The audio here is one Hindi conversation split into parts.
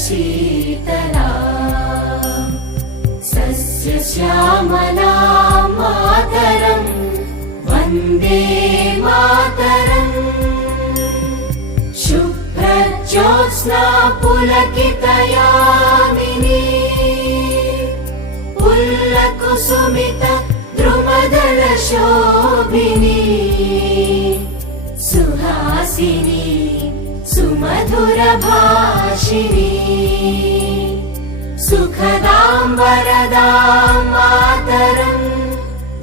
शीतला सस्यश्यामला मातरं वन्दे मातरम् शुभ्रज्योत्स्ना पुलकितयामिनी पुल्लकुसुमित द्रुमदलशोभिनी सुहासिनी सुमधुरभाषिणी सुखदां वरदां मातरं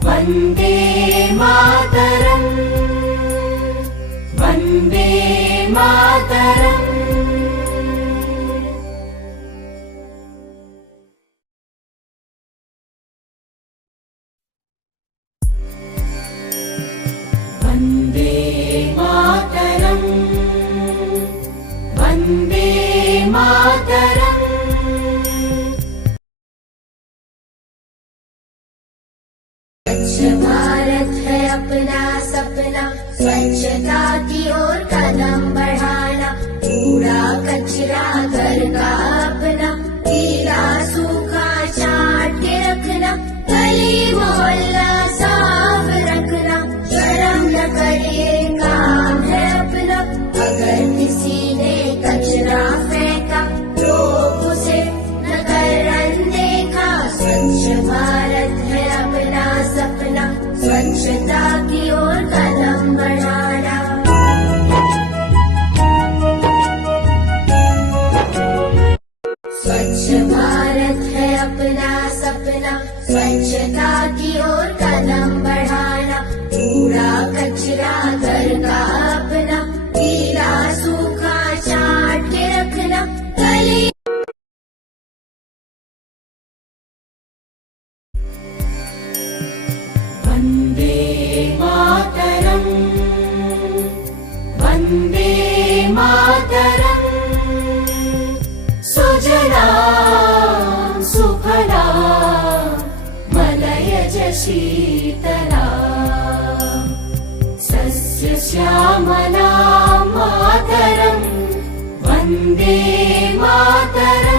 वन्दे मातरम् वन्दे मातरम्। वन्दे मातरम् वन्दे मातरम्। स्वच्छ भारत है अपना सपना, स्वच्छता की ओर कदम बढ़ाना, कूड़ा कचरा घर का अपना, गीला सूखा छाट के रखना, गली मोहल्ला साफ रखना, शर्म न करिए काम है अपना, अगर किसी ने कचरा फेंका रोक उसे न कर अनदेखा, स्वच्छ भारत है अपना सपना, स्वच्छता की ओर कदम बढ़ाना। स्वच्छ भारत है अपना सपना, स्वच्छता की ओर कदम बढ़ाना, कूड़ा कचरा घर का अपना, गीला सूखा छाट के रखना, गली वन्दे मातरम् वन्दे मातरम् सुजलां सुफलां मलयज शीतला सस्यश्यामला मातरं वन्दे मातरम्